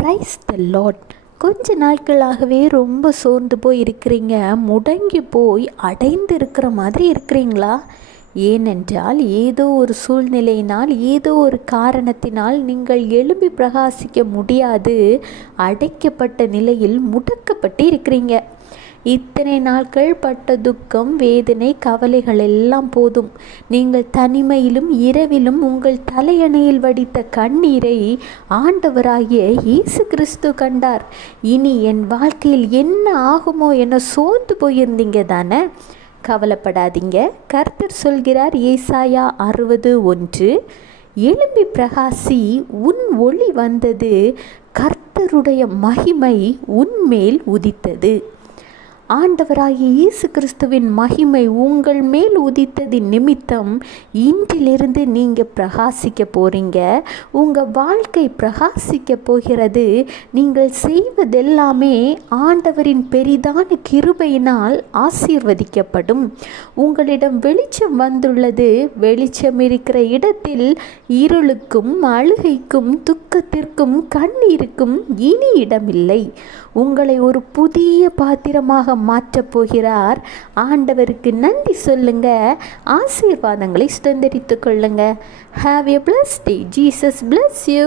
Praise the Lord. கொஞ்ச நாட்களாகவே ரொம்ப சோர்ந்து போய் இருக்கிறீங்க, முடங்கி போய் அடைந்து இருக்கிற மாதிரி இருக்கிறீங்களா? ஏனென்றால் ஏதோ ஒரு சூழ்நிலையினால், ஏதோ ஒரு காரணத்தினால் நீங்கள் எழும்பி பிரகாசிக்க முடியாது, அடைக்கப்பட்ட நிலையில் முடக்கப்பட்டு இருக்கிறீங்க. இத்தனை நாட்கள் பட்ட துக்கம், வேதனை, கவலைகள் எல்லாம் போதும். நீங்கள் தனிமையிலும் இரவிலும் உங்கள் தலையணையில் வடித்த கண்ணீரை ஆண்டவராகிய இயேசு கிறிஸ்து கண்டார். இனி என் வாழ்க்கையில் என்ன ஆகுமோ என சோர்ந்து போயிருந்தீங்க தானே? கவலைப்படாதீங்க. கர்த்தர் சொல்கிறார், ஏசாயா 60:1, எழும்பி பிரகாசி, உன் ஒளி வந்தது, கர்த்தருடைய மகிமை உன்மேல் உதித்தது. ஆண்டவராகிய இயேசு கிறிஸ்துவின் மகிமை உங்கள் மேல் உதித்ததின் நிமித்தம் இன்றிலிருந்து நீங்கள் பிரகாசிக்க போகிறீங்க. உங்கள் வாழ்க்கை பிரகாசிக்க போகிறது. நீங்கள் செய்வதெல்லாமே ஆண்டவரின் பெரிதான கிருபையினால் ஆசீர்வதிக்கப்படும். உங்களிடம் வெளிச்சம் வந்துள்ளது. வெளிச்சம் இருக்கிற இடத்தில் இருளுக்கும் அழுகைக்கும் துக்கத்திற்கும் கண்ணீருக்கும் இனி இடமில்லை. உங்களை ஒரு புதிய பாத்திரமாக மாற்றப் போகிறார். ஆண்டவருக்கு நன்றி சொல்லுங்க. ஆசீர்வாதங்களை சுதந்தரித்துக் கொள்ளுங்க. Have a blessed day. Jesus bless you.